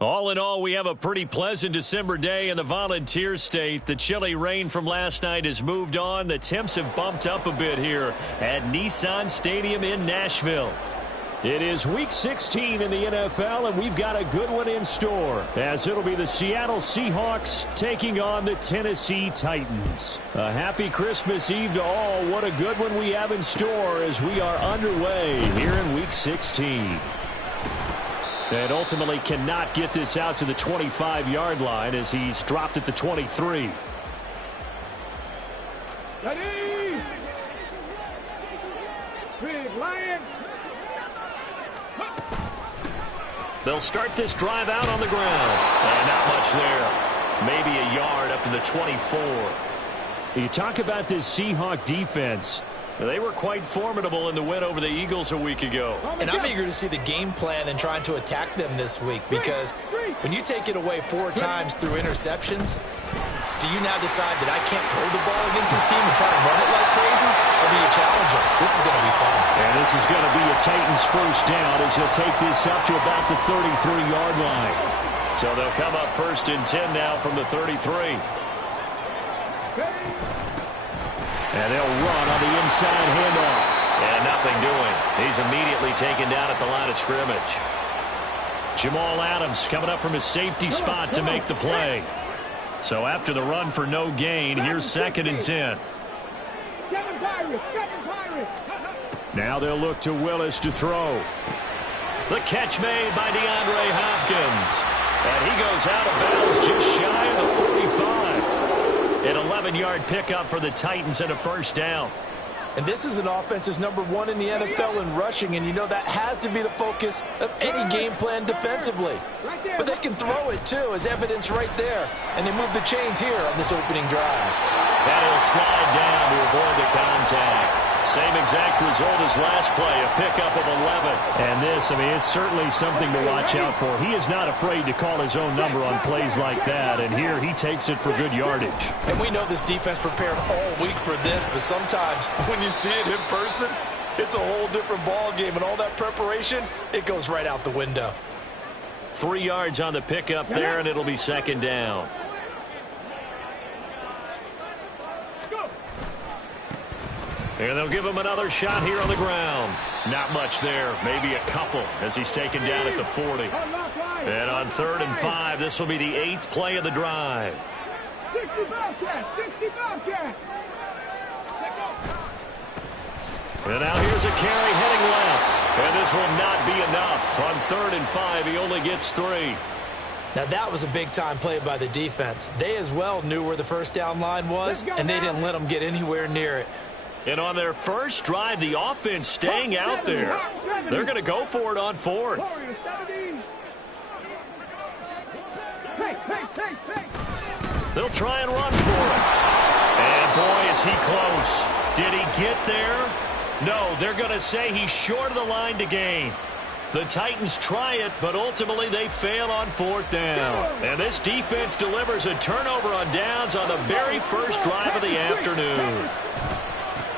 All in all, we have a pretty pleasant December day in the Volunteer State. The chilly rain from last night has moved on. The temps have bumped up a bit here at Nissan Stadium in Nashville. It is Week 16 in the NFL, and we've got a good one in store, as it'll be the Seattle Seahawks taking on the Tennessee Titans. A happy Christmas Eve to all. What a good one we have in store as we are underway here in Week 16. And ultimately cannot get this out to the 25-yard line as he's dropped at the 23. Ready? Big Lion. They'll start this drive out on the ground. And not much there. Maybe a yard up to the 24. You talk about this Seahawk defense. They were quite formidable in the win over the Eagles a week ago. And I'm eager to see the game plan and trying to attack them this week, because when you take it away 4 times through interceptions, do you now decide that I can't throw the ball against this team and try to run it like crazy? Or do you challenge them? This is going to be fun. And this is going to be a Titans first down as he'll take this up to about the 33-yard line. So they'll come up 1st and 10 now from the 33. And they'll run on the inside handoff. And nothing doing. He's immediately taken down at the line of scrimmage. Jamal Adams coming up from his safety spot to make the play. So after the run for no gain, here's 2nd and 10. Now they'll look to Willis to throw. The catch made by DeAndre Hopkins. And he goes out of bounds just shy of the 45. An 11-yard pickup for the Titans and a first down. And this is an offense that's #1 in the NFL in rushing, and you know that has to be the focus of any game plan defensively. But they can throw it, too, as evidence right there. And they move the chains here on this opening drive. And he'll slide down to avoid the contact. Same exact result as last play, a pickup of 11. And this, I mean, it's certainly something to watch out for. He is not afraid to call his own number on plays like that. And here he takes it for good yardage. And we know this defense prepared all week for this, but sometimes when you see it in person, it's a whole different ball game. And all that preparation, it goes right out the window. 3 yards on the pickup there, and it'll be 2nd down. And they'll give him another shot here on the ground. Not much there. Maybe a couple as he's taken down at the 40. And on 3rd and 5, this will be the 8th play of the drive. 60 Bobcat. And now here's a carry heading left. And this will not be enough. On 3rd and 5, he only gets 3. Now that was a big-time play by the defense. They as well knew where the first down line was, and they didn't let them get anywhere near it. And on their first drive, the offense staying out there. They're going to go for it on 4th. They'll try and run for it. And boy, is he close. Did he get there? No, they're going to say he's short of the line to gain. The Titans try it, but ultimately they fail on 4th down. And this defense delivers a turnover on downs on the very first drive of the afternoon.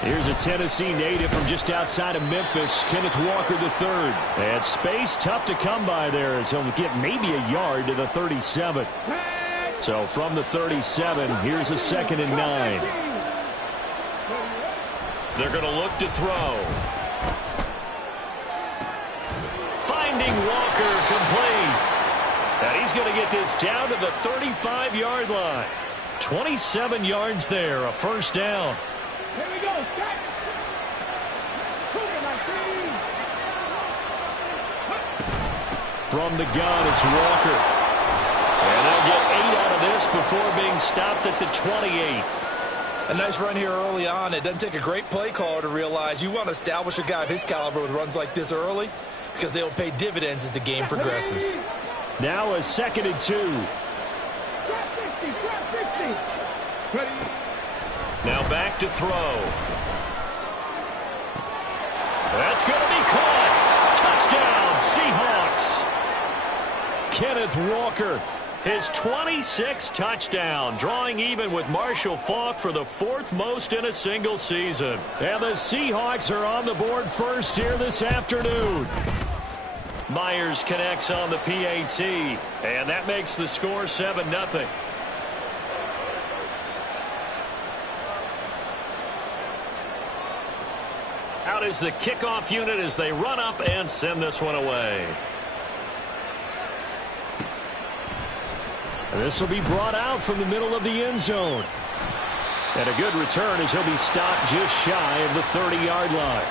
Here's a Tennessee native from just outside of Memphis, Kenneth Walker III. And space tough to come by there as he'll get maybe a yard to the 37. So from the 37, here's a 2nd and 9. They're going to look to throw. Finding Walker complete. And he's going to get this down to the 35-yard line. 27 yards there, a first down. Here we go. From the gun, it's Walker. And they'll get 8 out of this before being stopped at the 28. A nice run here early on. It doesn't take a great play caller to realize you want to establish a guy of his caliber with runs like this early, because they'll pay dividends as the game progresses. Now a 2nd and 2. Now back to throw. That's going to be caught. Touchdown, Seahawks. Kenneth Walker, his 26th touchdown, drawing even with Marshall Faulk for the 4th most in a single season. And the Seahawks are on the board first here this afternoon. Myers connects on the PAT, and that makes the score 7-0. Out is the kickoff unit as they run up and send this one away. This will be brought out from the middle of the end zone. And a good return as he'll be stopped just shy of the 30-yard line.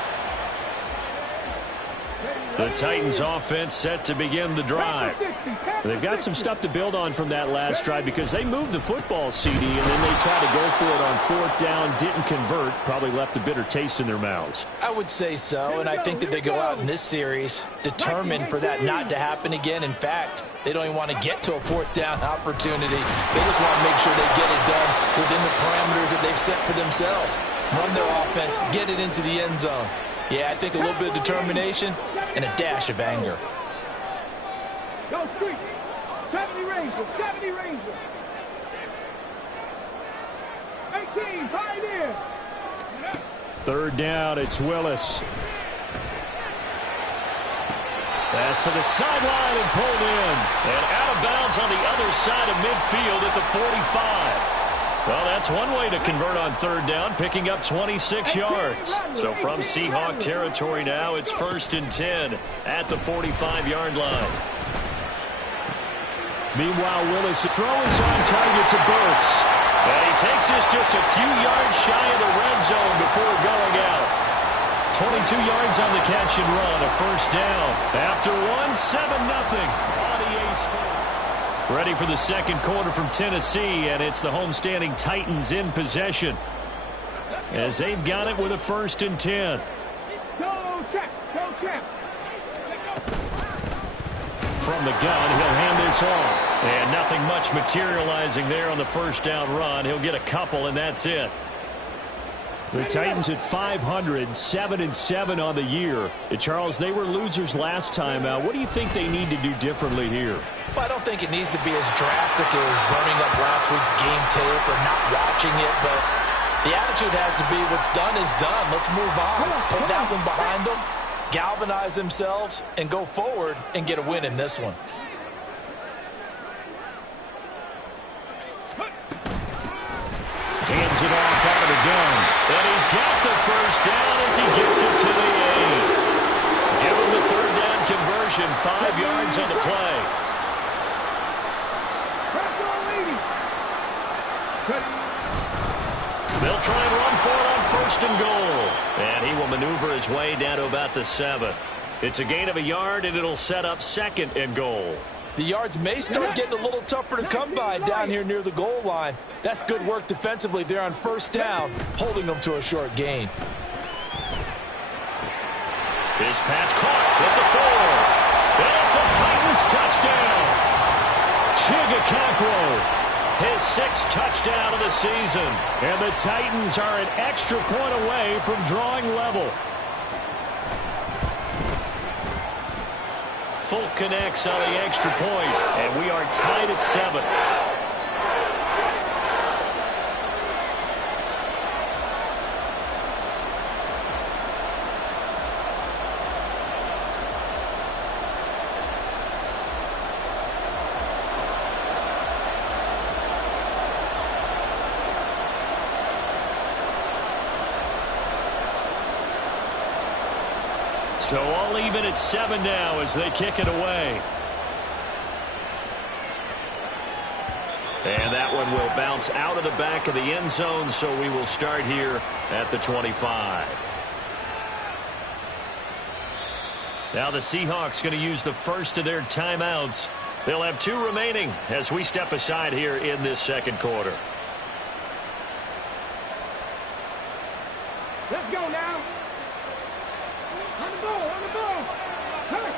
The Titans offense set to begin the drive. They've got some stuff to build on from that last drive because they moved the football, CD, and then they tried to go for it on 4th down, didn't convert, probably left a bitter taste in their mouths. I would say so, and I think that they go out in this series determined for that not to happen again. In fact, they don't even want to get to a 4th down opportunity. They just want to make sure they get it done within the parameters that they've set for themselves. Run their offense, get it into the end zone. Yeah, I think a little bit of determination and a dash of anger. Go street. 70 Rangers. 70 Rangers. 18. Pioneer. 3rd down. It's Willis. Pass to the sideline and pulled in. And out of bounds on the other side of midfield at the 45. Well, that's one way to convert on 3rd down, picking up 26 yards. So from Seahawk territory now, it's 1st and 10 at the 45-yard line. Meanwhile, Willis' throw is on target to Burks. And he takes this just a few yards shy of the red zone before going out. 22 yards on the catch and run, a 1st down. After one, 7-0 on EA Sports. Ready for the second quarter from Tennessee, and it's the homestanding Titans in possession as they've got it with a 1st and 10. Go check. Go check. From the gun, he'll hand this off. And nothing much materializing there on the 1st down run. He'll get a couple, and that's it. The Titans at 500, 7-7 on the year. Charles, they were losers last time out. What do you think they need to do differently here? Well, I don't think it needs to be as drastic as burning up last week's game tape or not watching it, but the attitude has to be what's done is done. Let's move on. Put that one behind them, galvanize themselves, and go forward and get a win in this one. Hands it off out of the gun. And he's got the 1st down as he gets it to the 8. Give him the 3rd down conversion, 5 yards on the play. They'll try and run for it on 1st and goal. And he will maneuver his way down to about the 7. It's a gain of a yard, and it'll set up 2nd and goal. The yards may start getting a little tougher to come by down here near the goal line. That's good work defensively there on 1st down, holding them to a short gain. His pass caught at the 4. And it's a Titans touchdown. Chigakakro, his 6th touchdown of the season. And the Titans are an extra point away from drawing level. Folk connects on the extra point, and we are tied at 7. So all even at 7 now as they kick it away. And that one will bounce out of the back of the end zone, so we will start here at the 25. Now the Seahawks going to use the first of their timeouts. They'll have 2 remaining as we step aside here in this second quarter. Let's go now. On the ball, on the ball. Hurt.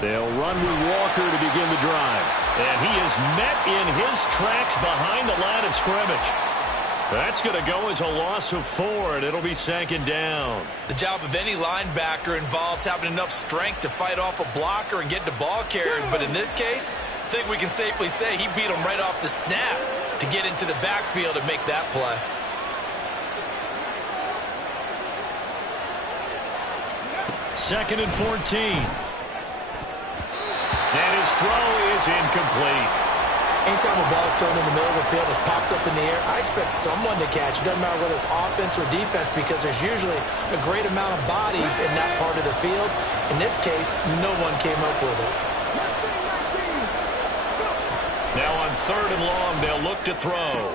They'll run with Walker to begin the drive. And he is met in his tracks behind the line of scrimmage. That's going to go as a loss of 4, and it'll be 2nd down. The job of any linebacker involves having enough strength to fight off a blocker and get to ball carriers. But in this case, I think we can safely say he beat him right off the snap to get into the backfield and make that play. 2nd and 14. And his throw is incomplete. Anytime a ball is thrown in the middle of the field, it's popped up in the air, I expect someone to catch. It doesn't matter whether it's offense or defense, because there's usually a great amount of bodies in that part of the field. In this case, no one came up with it. Now on 3rd and long, they'll look to throw.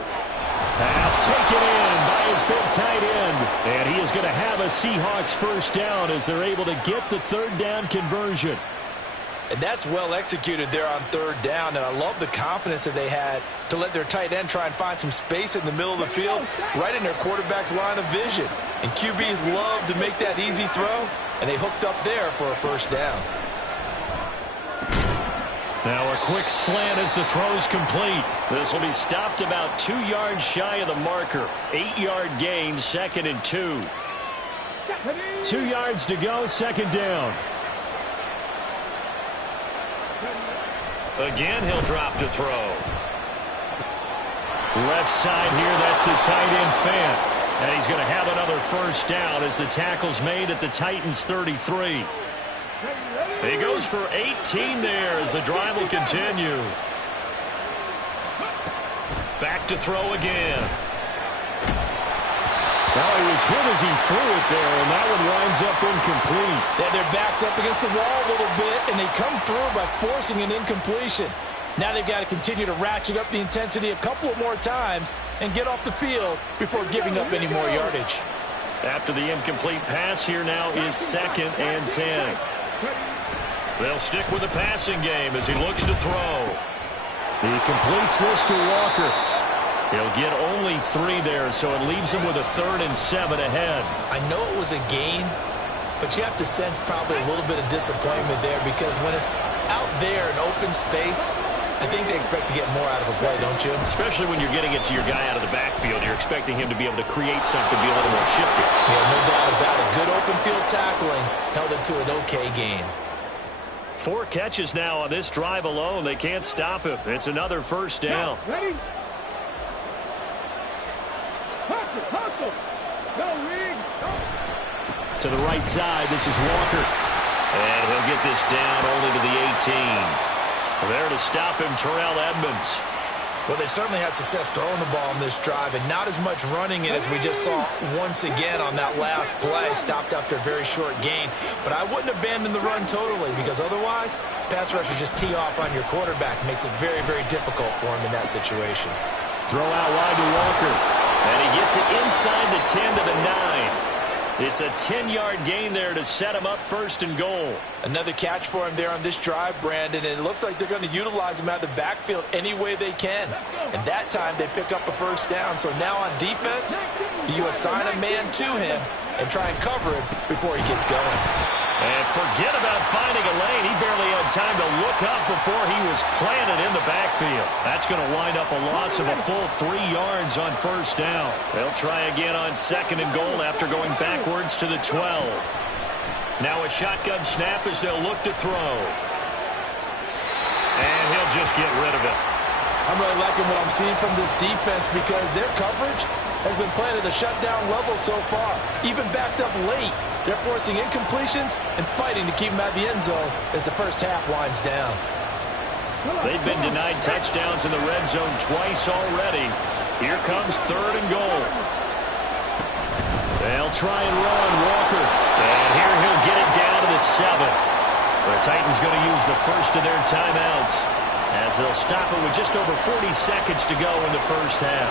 Pass taken in by his big tight end. And he is going to have a Seahawks first down as they're able to get the 3rd down conversion. And that's well executed there on 3rd down. And I love the confidence that they had to let their tight end try and find some space in the middle of the field, right in their quarterback's line of vision. And QBs love to make that easy throw, and they hooked up there for a first down. Now a quick slant as the throw's complete. This will be stopped about 2 yards shy of the marker. 8-yard gain, 2nd and 2. 2 yards to go, 2nd down. Again, he'll drop to throw. Left side here, that's the tight end Fant. And he's going to have another first down as the tackle's made at the Titans' 33. He goes for 18 there as the drive will continue. Back to throw again. Well, he was hit as he threw it there, and that one winds up incomplete. Yeah, their back's up against the wall a little bit, and they come through by forcing an incompletion. Now they've got to continue to ratchet up the intensity a couple of more times and get off the field before giving up any more yardage. After the incomplete pass, here now is 2nd and 10. They'll stick with the passing game as he looks to throw. He completes this to Walker. He'll get only 3 there, so it leaves him with a 3rd and 7 ahead. I know it was a gain, but you have to sense probably a little bit of disappointment there, because when it's out there in open space, I think they expect to get more out of a play, don't you? Especially when you're getting it to your guy out of the backfield. You're expecting him to be able to create something, be a little more shifty. Yeah, no doubt about it. Good open field tackling held it to an okay gain. 4 catches now on this drive alone. They can't stop him. It's another first down. Ready? Hustle. Go, Reed. To the right side, this is Walker. And he'll get this down only to the 18. There to stop him, Terrell Edmonds. Well, they certainly had success throwing the ball on this drive, and not as much running it as we just saw once again on that last play. Stopped after a very short gain. But I wouldn't abandon the run totally, because otherwise, pass rushers just tee off on your quarterback. Makes it very, very difficult for him in that situation. Throw out wide to Walker. And he gets it inside the 10 to the 9. It's a 10-yard gain there to set him up 1st and goal. Another catch for him there on this drive, Brandon, and it looks like they're going to utilize him out of the backfield any way they can. And that time they pick up a first down. So now on defense, do you assign a man to him and try and cover him before he gets going? And forget about finding a lane. He barely had time to look up before he was planted in the backfield. That's going to wind up a loss of a full 3 yards on first down. They'll try again on 2nd and goal after going backwards to the 12. Now a shotgun snap as they'll look to throw. And he'll just get rid of it. I'm really liking what I'm seeing from this defense, because their coverage has been playing at a shutdown level so far. Even backed up late, they're forcing incompletions and fighting to keep them out of the end zone as the first half winds down. They've been denied touchdowns in the red zone twice already. Here comes 3rd and goal. They'll try and run Walker. And here he'll get it down to the 7. The Titans going to use the first of their timeouts, as they'll stop it with just over 40 seconds to go in the first half.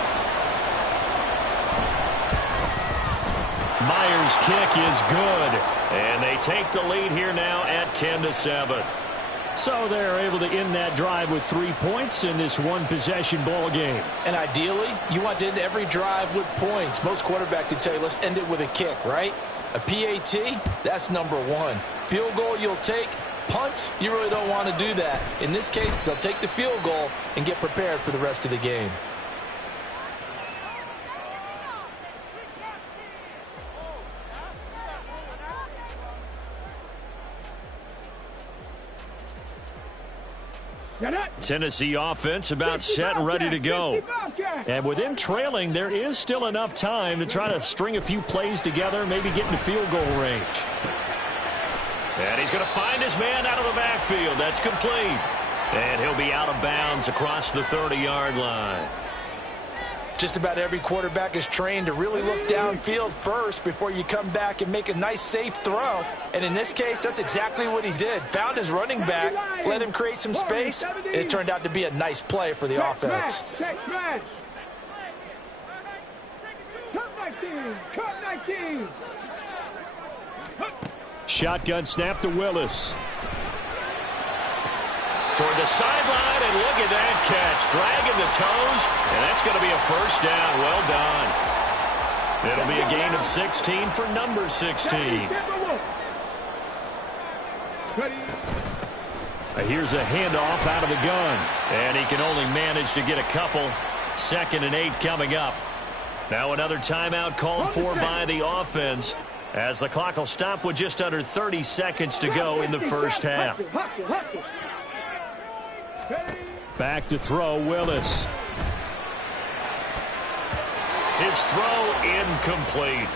Myers' kick is good, and they take the lead here now at 10-7. So they're able to end that drive with 3 points in this one-possession ball game. And ideally, you want to end every drive with points. Most quarterbacks would tell you, let's end it with a kick, right? A PAT, that's number 1. Field goal you'll take. Punts, you really don't want to do that. In this case, they'll take the field goal and get prepared for the rest of the game. Tennessee offense about set and ready to go. And with them trailing, there is still enough time to try to string a few plays together, maybe get into field goal range. And he's going to find his man out of the backfield. That's complete. And he'll be out of bounds across the 30-yard line. Just about every quarterback is trained to really look downfield first before you come back and make a nice, safe throw. And in this case, that's exactly what he did. Found his running back, let him create some space, and it turned out to be a nice play for the offense. Shotgun snap to Willis. Toward the sideline, and look at that catch. Dragging the toes, and that's going to be a first down. Well done. It'll be a gain of 16 for number 16. Here's a handoff out of the gun, and he can only manage to get a couple. 2nd and 8 coming up. Now another timeout called for by the offense, as the clock will stop with just under 30 seconds to go in the first half. Back to throw, Willis. His throw incomplete.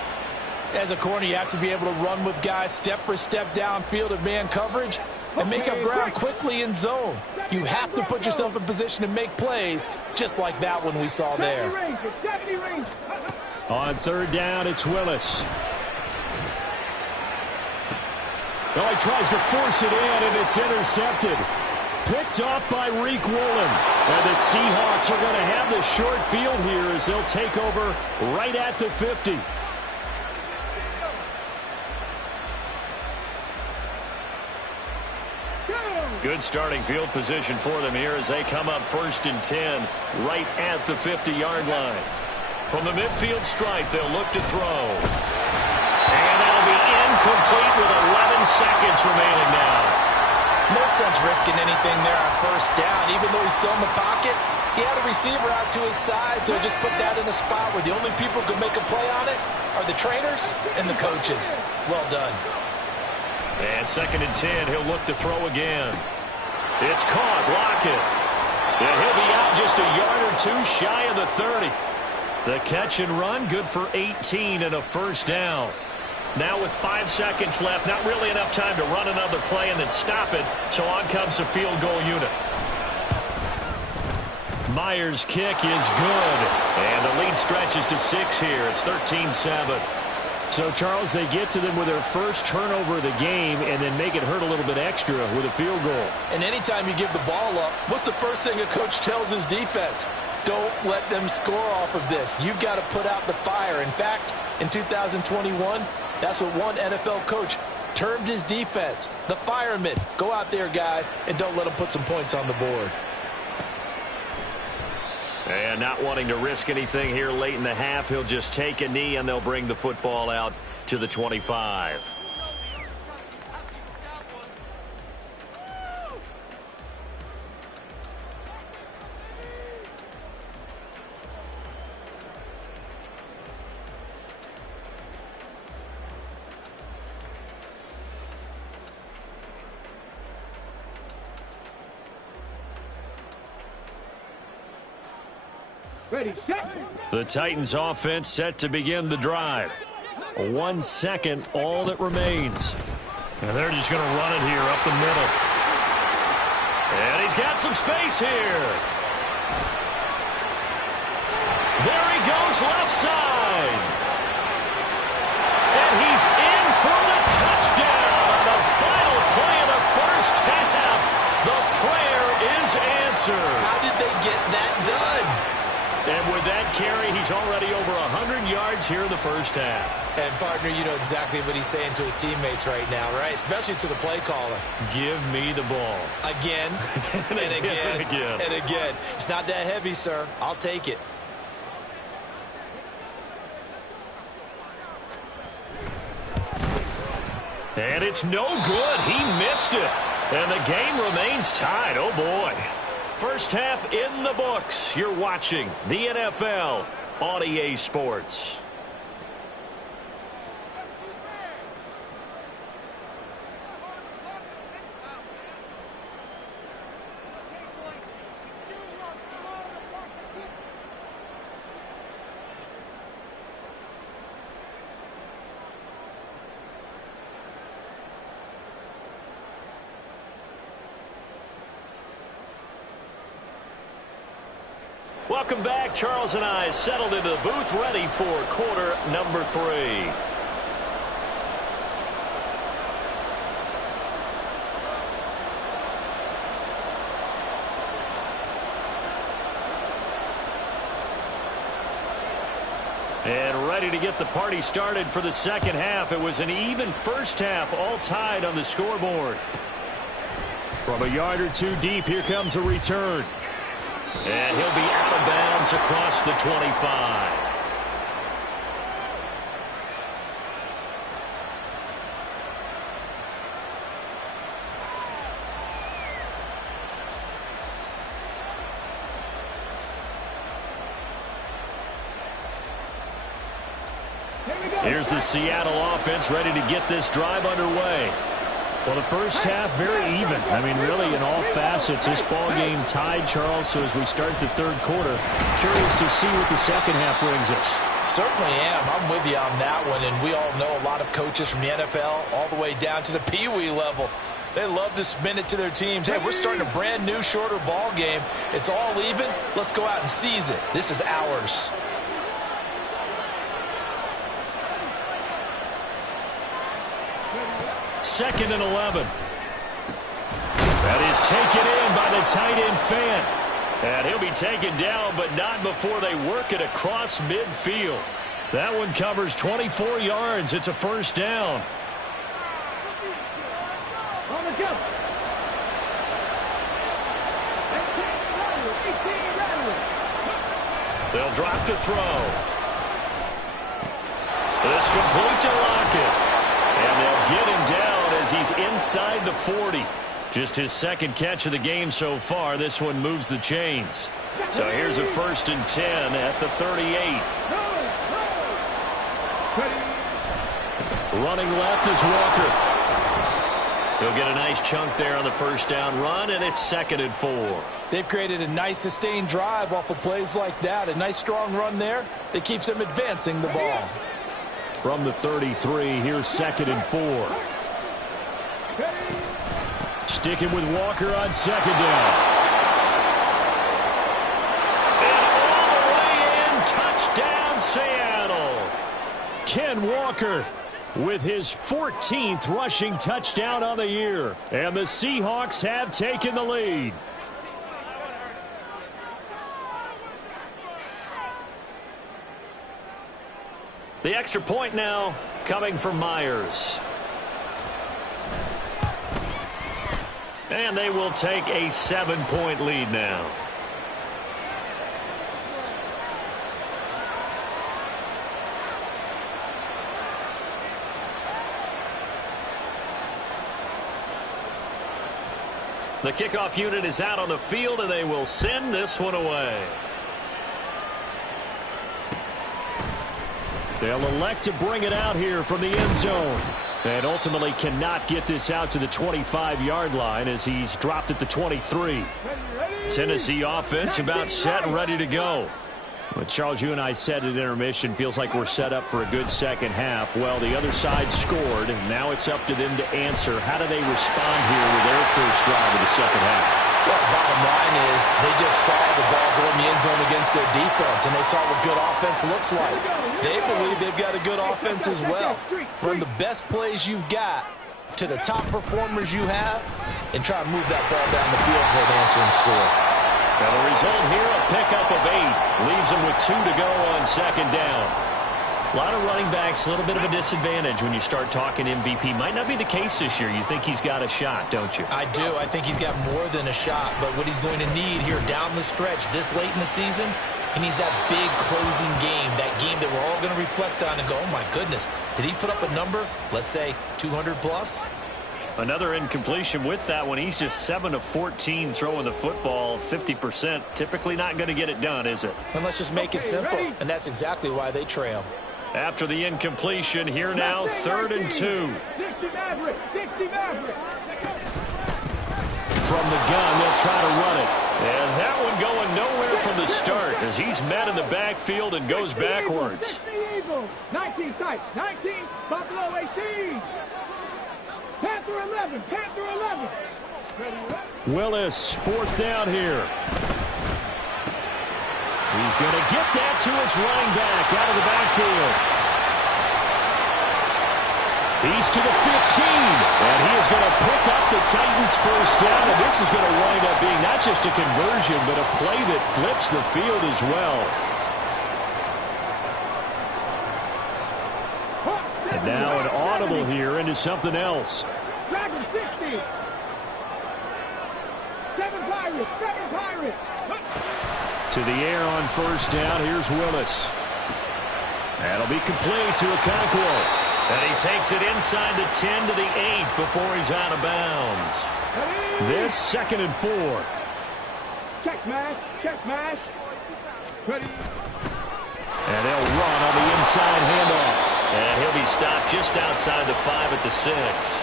As a corner, you have to be able to run with guys step for step downfield of man coverage and make up ground quickly in zone. You have to put yourself in position to make plays, just like that one we saw there. On 3rd down, it's Willis. Oh, he tries to force it in, and it's intercepted. Picked off by Reek Woolen. And the Seahawks are going to have the short field here as they'll take over right at the 50. Good starting field position for them here as they come up 1st and 10 right at the 50-yard line. From the midfield stripe, they'll look to throw. And that'll be incomplete with 11 seconds remaining now. No sense risking anything there on 1st down. Even though he's still in the pocket, he had a receiver out to his side, so he just put that in a spot where the only people who can make a play on it are the trainers and the coaches. Well done. And 2nd and 10, he'll look to throw again. It's caught. Lockett. And he'll be out just a yard or two shy of the 30. The catch and run, good for 18 and a first down. Now with 5 seconds left, not really enough time to run another play and then stop it, so on comes the field goal unit. Myers' kick is good, and the lead stretches to 6 here. It's 13-7. So, Charles, they get to them with their first turnover of the game and then make it hurt a little bit extra with a field goal. And anytime you give the ball up, what's the first thing a coach tells his defense? Don't let them score off of this. You've got to put out the fire. In fact, in 2021, that's what one NFL coach termed his defense, the firemen. Go out there, guys, and don't let them put some points on the board. And not wanting to risk anything here late in the half, he'll just take a knee, and they'll bring the football out to the 25. Ready, set. The Titans offense set to begin the drive. 1 second, all that remains. And they're just going to run it here up the middle. And he's got some space here. There he goes, left side. And he's in for the touchdown. The final play of the first half. The prayer is answered. How did they get that done? And with that carry, he's already over 100 yards here in the first half. And, partner, you know exactly what he's saying to his teammates right now, right? Especially to the play caller. Give me the ball. Again, and again, and again. It's not that heavy, sir. I'll take it. And it's no good. He missed it. And the game remains tied. Oh, boy. First half in the books. You're watching the NFL on EA Sports. Welcome back. Charles and I settled into the booth ready for quarter number 3. And ready to get the party started for the second half. It was an even first half, all tied on the scoreboard. From a yard or two deep, here comes a return. And he'll be out of bounds across the 25. Here's the Seattle offense ready to get this drive underway. Well, the first half, very even. I mean, really, in all facets, this ball game tied, Charles. So as we start the third quarter, curious to see what the second half brings us. Certainly am. I'm with you on that one. And we all know a lot of coaches from the NFL all the way down to the Pee-wee level. They love to spin it to their teams. Hey, we're starting a brand new, shorter ball game. It's all even. Let's go out and seize it. This is ours. Second and 11. That is taken in by the tight end Fan. And he'll be taken down, but not before they work it across midfield. That one covers 24 yards. It's a first down. They'll drop the throw. It's complete to Lockett. And they'll get him down as he's inside the 40. Just his second catch of the game so far. This one moves the chains. So here's a 1st and 10 at the 38. Running left is Walker. He'll get a nice chunk there on the first down run, and it's 2nd and 4. They've created a nice sustained drive off of plays like that. A nice strong run there that keeps them advancing the ball. From the 33, here's 2nd and 4. Sticking with Walker on 2nd down. And all the way in, touchdown Seattle. Ken Walker with his 14th rushing touchdown on the year. And the Seahawks have taken the lead. The extra point now coming from Myers. And they will take a 7-point lead now. The kickoff unit is out on the field, and they will send this one away. They'll elect to bring it out here from the end zone. And ultimately cannot get this out to the 25-yard line as he's dropped at the 23. Tennessee offense about set and ready to go. But Charles, you and I said at intermission, feels like we're set up for a good second half. Well, the other side scored, and now it's up to them to answer. How do they respond here with their first drive of the second half? Well, bottom line is they just saw the ball go in the end zone against their defense, and they saw what good offense looks like. They believe they've got a good offense as well. Run the best plays you've got to the top performers you have, and try to move that ball down the field for an answering score. Now the result here, a pickup of 8. Leaves them with 2 to go on 2nd down. A lot of running backs, a little bit of a disadvantage when you start talking MVP. Might not be the case this year. You think he's got a shot, don't you? I do. I think he's got more than a shot. But what he's going to need here down the stretch this late in the season, he needs that big closing game, that game that we're all going to reflect on and go, oh, my goodness, did he put up a number, let's say 200 plus? Another incompletion with that one. He's just 7 of 14 throwing the football, 50%. Typically not going to get it done, is it? And let's just make it simple. And that's exactly why they trail. After the incompletion, here now, 3rd and 2. 60 Maverick, 60 Maverick. From the gun, they'll try to run it. And that one going nowhere from the start as he's met in the backfield and goes backwards. 19 sight, 19, Buffalo 18. Panther 11, Panther 11. Willis, 4th down here. He's going to get that to his running back out of the backfield. He's to the 15, and he is going to pick up the Titans' first down, and this is going to wind up being not just a conversion, but a play that flips the field as well. And now an audible here into something else. Dragon 60. 7 Pirates, 7 Pirates. To the air on first down, here's Willis. That'll be complete to Okonkwo. And he takes it inside the 10 to the 8 before he's out of bounds. This 2nd and 4. Check smash, check smash. Ready. And they'll run on the inside handoff. And he'll be stopped just outside the 5 at the 6.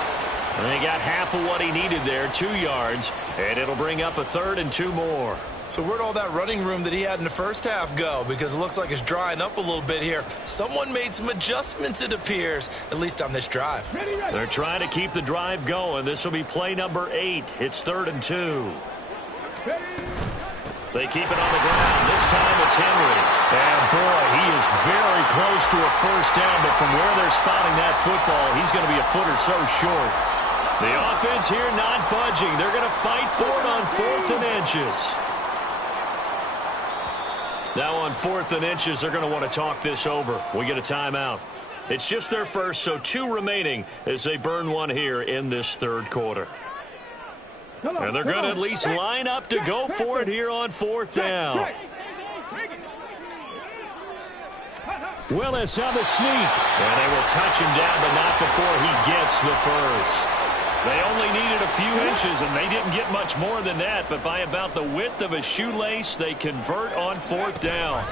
And they got half of what he needed there, 2 yards. And it'll bring up a 3rd and 2 more. So where'd all that running room that he had in the first half go? Because it looks like it's drying up a little bit here. Someone made some adjustments, it appears, at least on this drive. They're trying to keep the drive going. This will be play number 8. It's 3rd and 2. They keep it on the ground. This time it's Henry. And boy, he is very close to a first down, but from where they're spotting that football, he's going to be a foot or so short. The offense here not budging. They're going to fight for it on 4th and inches. Now on 4th and inches, they're going to want to talk this over. We get a timeout. It's just their first, so 2 remaining as they burn one here in this 3rd quarter. And they're going to at least line up to go for it here on 4th down. Willis on the sneak. And they will touch him down, but not before he gets the first. They only needed a few inches, and they didn't get much more than that, but by about the width of a shoelace, they convert on 4th down.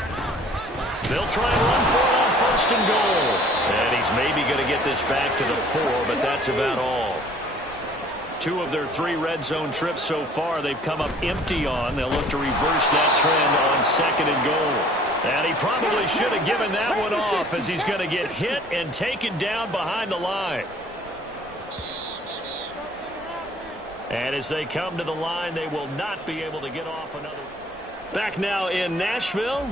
They'll try and run for it on 1st and goal. And he's maybe going to get this back to the 4, but that's about all. 2 of their 3 red zone trips so far, they've come up empty on. They'll look to reverse that trend on 2nd and goal. And he probably should have given that one off as he's going to get hit and taken down behind the line. And as they come to the line, they will not be able to get off another. Back now in Nashville.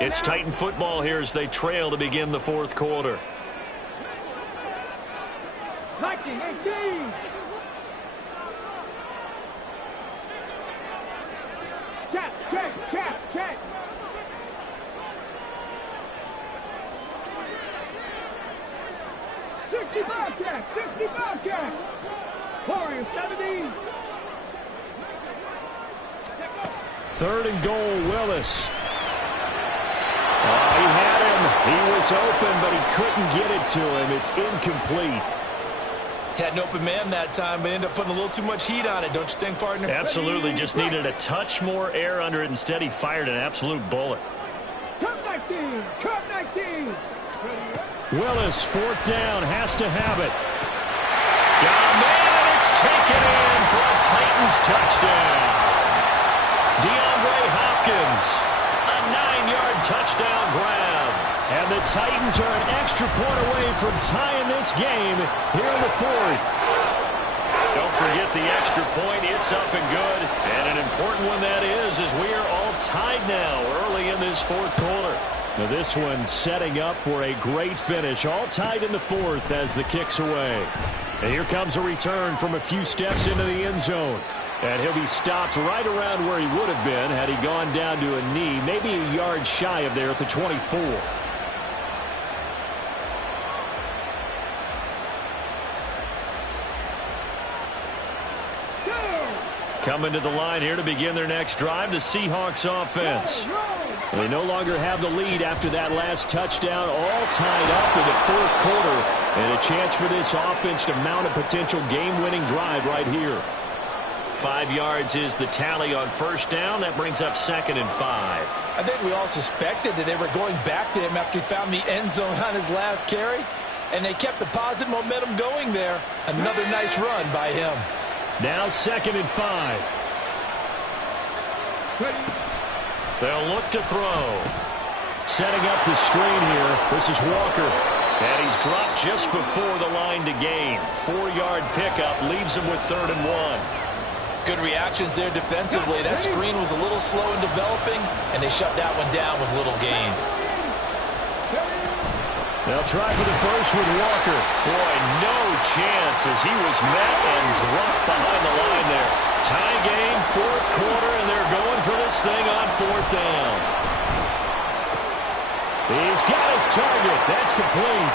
It's Titan football here as they trail to begin the 4th quarter. 19-18. Check. 65 check. 70. 3rd and goal, Willis. Oh, he had him. He was open, but he couldn't get it to him. It's incomplete. Had an open man that time, but ended up putting a little too much heat on it, don't you think, partner? Absolutely. Just needed a touch more air under it. Instead, he fired an absolute bullet. Cut 19. Willis, 4th down, has to have it. Got a man, and it's taken in for a Titans touchdown. DeAndre Hopkins, a 9-yard touchdown grab. And the Titans are an extra point away from tying this game here in the 4th. Don't forget the extra point. It's up and good. And an important one that is, as we are all tied now early in this 4th quarter. Now this one setting up for a great finish. All tied in the 4th as the kick's away. And here comes a return from a few steps into the end zone. And he'll be stopped right around where he would have been had he gone down to a knee, maybe a yard shy of there at the 24. Coming to the line here to begin their next drive, the Seahawks offense. They no longer have the lead after that last touchdown, all tied up in the 4th quarter. And a chance for this offense to mount a potential game-winning drive right here. 5 yards is the tally on 1st down. That brings up 2nd and 5. I think we all suspected that they were going back to him after he found the end zone on his last carry. And they kept the positive momentum going there. Another nice run by him. Now 2nd and 5. They'll look to throw. Setting up the screen here. This is Walker. And he's dropped just before the line to gain. 4-yard pickup leaves him with 3rd and 1. Good reactions there defensively. That screen was a little slow in developing, and they shut that one down with little gain. They'll try for the first with Walker. Boy, no chance as he was met and dropped behind the line there. Tie game, fourth quarter, and they're going for this thing on fourth down. He's got his target. That's complete.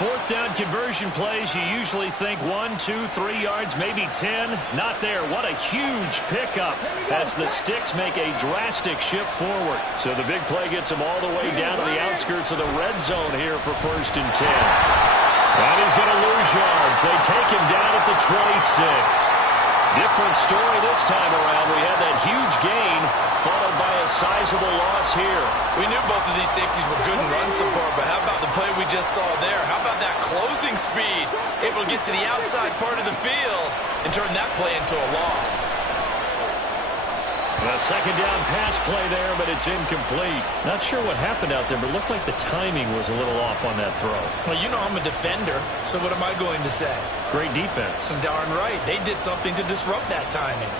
Fourth down conversion plays, you usually think 1, 2, 3 yards, maybe 10. Not there. What a huge pickup as the Sticks make a drastic shift forward. So the big play gets them all the way down to the outskirts of the red zone here for first and 10. And he's going to lose yards. They take him down at the 26. Different story this time around. We had that huge gain followed by a sizable loss here. We knew both of these safeties were good in run support, but how about the play we just saw there? How about that closing speed? Able to get to the outside part of the field and turn that play into a loss. A second down pass play there, but it's incomplete. Not sure what happened out there, but it looked like the timing was a little off on that throw. Well, you know I'm a defender, so what am I going to say? Great defense. Darn right. They did something to disrupt that timing.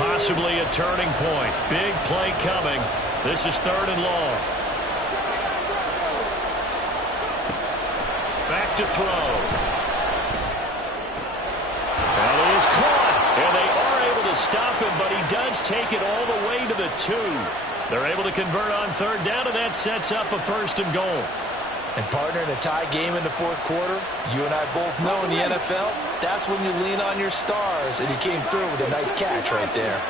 Possibly a turning point. Big play coming. This is third and long. Back to throw. And he is caught. And they are able to stop him, but he does take it all the way to the 2. They're able to convert on third down, and that sets up a first and goal. And partner, in a tie game in the fourth quarter, you and I both know in the NFL, that's when you lean on your stars, and he came through with a nice catch right there.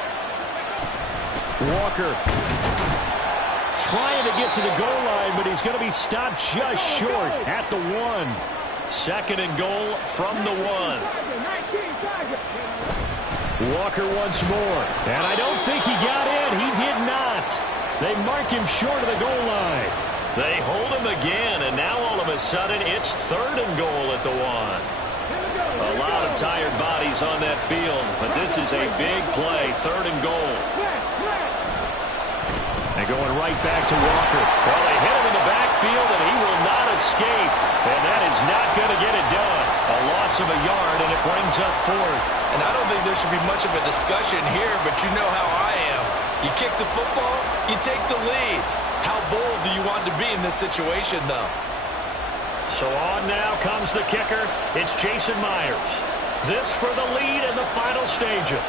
Walker trying to get to the goal line, but he's going to be stopped just short at the 1. Second and goal from the 1. Walker once more, and I don't think he got in. He did not. They mark him short of the goal line. They hold him again, and now all of a sudden it's third and goal at the 1. A lot of tired bodies on that field, but this is a big play, third and goal. And going right back to Walker. Well, they hit him in the backfield, and he will not escape. And that is not going to get it done. A loss of a yard, and it brings up fourth. And I don't think there should be much of a discussion here, but you know how I am. You kick the football, you take the lead. How bold do you want to be in this situation, though? So on now comes the kicker. It's Jason Myers. This for the lead in the final stages.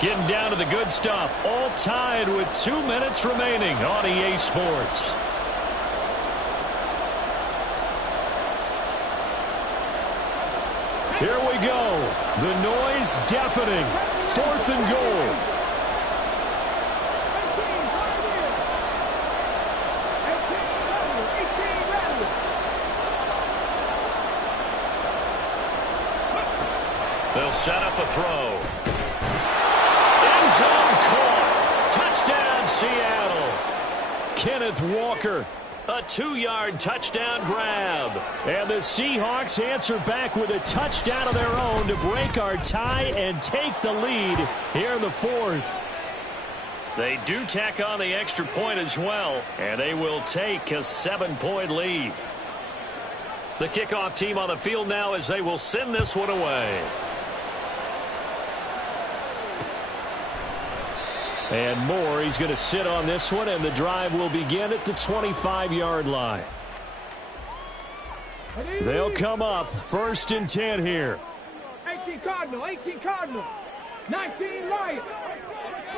Getting down to the good stuff. All tied with 2 minutes remaining on EA Sports. Here we go. The noise deafening. Fourth and goal. They'll set up a throw. Zone caught. Touchdown, Seattle. Kenneth Walker. A 2-yard touchdown grab. And the Seahawks answer back with a touchdown of their own to break our tie and take the lead here in the fourth. They do tack on the extra point as well, and they will take a 7-point lead. The kickoff team on the field now as they will send this one away. And Moore, he's going to sit on this one, and the drive will begin at the 25-yard line. They'll come up first and 10 here. 18 Cardinal, 18 Cardinal, 19 Lions.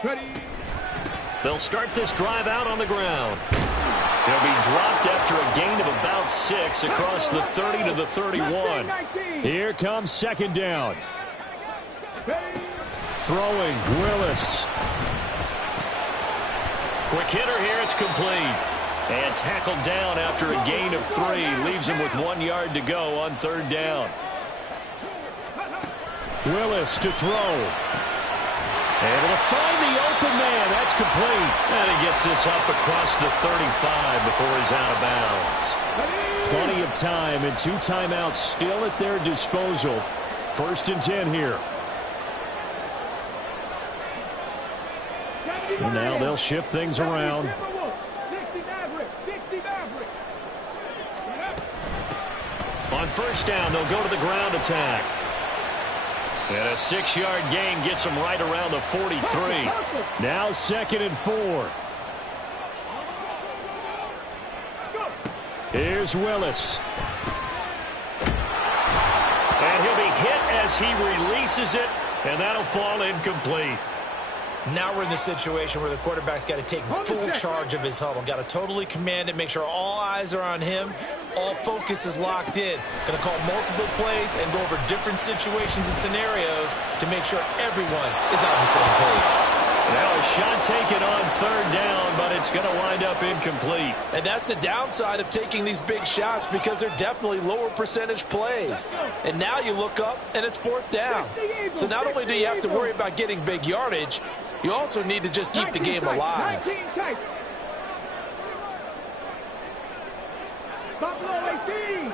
Ready. They'll start this drive out on the ground. He'll be dropped after a gain of about 6 across the 30 to the 31. Here comes second down. Throwing, Willis. Quick hitter here, it's complete. And tackled down after a gain of 3. Leaves him with 1 yard to go on third down. Willis to throw. Able to find the open man. That's complete. And he gets this up across the 35 before he's out of bounds. Plenty of time and 2 timeouts still at their disposal. 1st and 10 here. And now they'll shift things around. On 1st down, they'll go to the ground attack. And a 6-yard gain gets them right around the 43. Now 2nd and 4. Here's Willis. And he'll be hit as he releases it, and that'll fall incomplete. Now we're in the situation where the quarterback's got to take full charge of his huddle. Got to totally command it, make sure all eyes are on him. All focus is locked in. Going to call multiple plays and go over different situations and scenarios to make sure everyone is on the same page. Now a shot taken on 3rd down, but it's going to wind up incomplete. And that's the downside of taking these big shots because they're definitely lower percentage plays. And now you look up and it's 4th down. So not only do you have to worry about getting big yardage, you also need to just keep the game alive. Buffalo 18.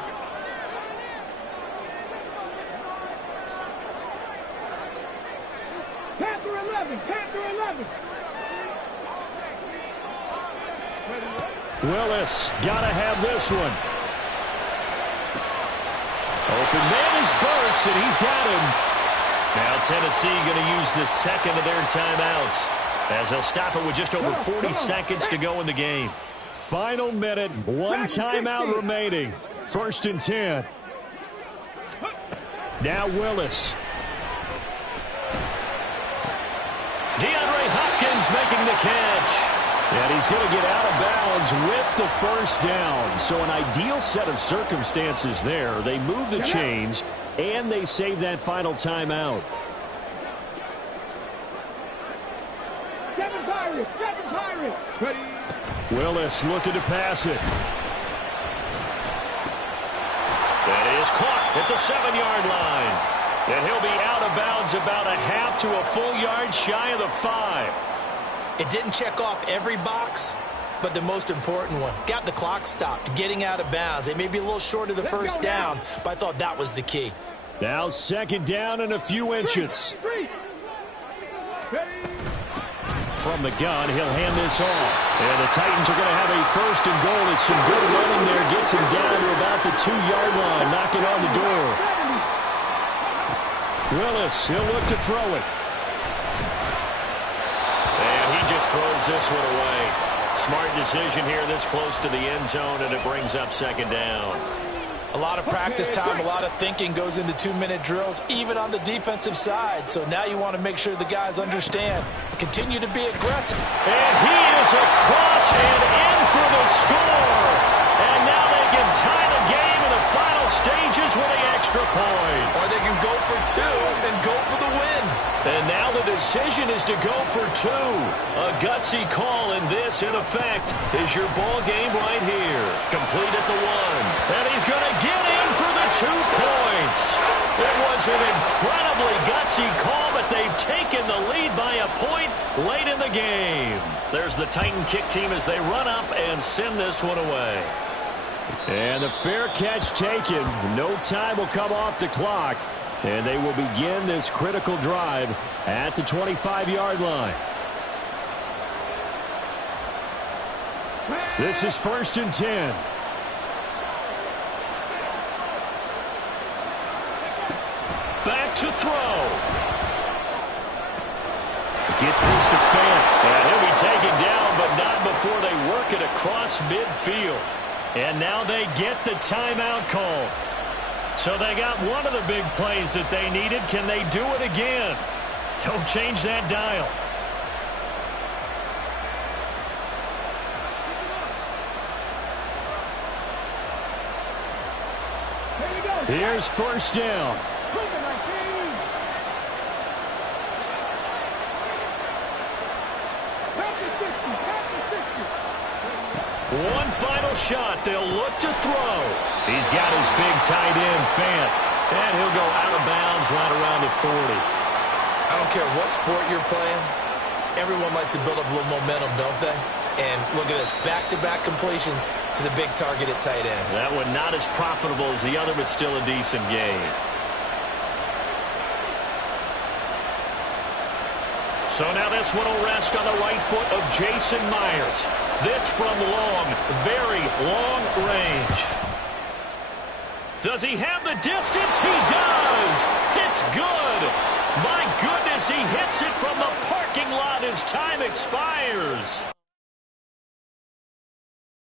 Panther 11. Panther 11. Willis got to have this one. Open man is Burks, and he's got him. Now Tennessee going to use the 2nd of their timeouts as they'll stop it with just over 40 seconds to go in the game. Final minute, 1 timeout remaining. 1st and 10. Now Willis. DeAndre Hopkins making the catch. And he's going to get out of bounds with the 1st down. So an ideal set of circumstances there. They move the chains, and they save that final timeout. 7 Pirates. 7 Pirates. Ready. Willis looking to pass it. That is caught at the 7-yard line. And he'll be out of bounds about a half to a full yard shy of the 5. It didn't check off every box, but the most important one. Got the clock stopped, getting out of bounds. They may be a little short of the 1st down, but I thought that was the key. Now 2nd down and a few inches. From the gun, he'll hand this off. And the Titans are going to have a 1st and goal. It's some good running there. Gets him down to about the 2-yard line. Knocking on the door. Willis, he'll look to throw it. And he just throws this one away. Smart decision here this close to the end zone, and it brings up 2nd down. A lot of practice time, a lot of thinking goes into 2-minute drills, even on the defensive side. So now you want to make sure the guys understand. Continue to be aggressive. And he is across and in for the score. And now they can tie the game in the final stages with the extra point. Or they can go for 2 and go for the win. And now the decision is to go for 2. A gutsy call, and this, in effect, is your ball game right here. Complete at the 1. And he's going to get in for the 2 points. It was an incredibly gutsy call, but they've taken the lead by a point late in the game. There's the Titan kick team as they run up and send this one away. And the fair catch taken. No time will come off the clock. And they will begin this critical drive at the 25-yard line. This is 1st and 10. Back to throw. Gets this to Fant. And he'll be taken down, but not before they work it across midfield. And now they get the timeout call. So they got one of the big plays that they needed. Can they do it again? Don't change that dial. Here's 1st down. One final shot. They'll look to throw. He's got his big tight end, Fant. And he'll go out of bounds right around the 40. I don't care what sport you're playing. Everyone likes to build up a little momentum, don't they? And look at this, back-to-back completions to the big target at tight end. That one not as profitable as the other, but still a decent gain. So now this one will rest on the right foot of Jason Myers. This from long, very long range. Does he have the distance? He does! It's good! My goodness, he hits it from the parking lot as time expires.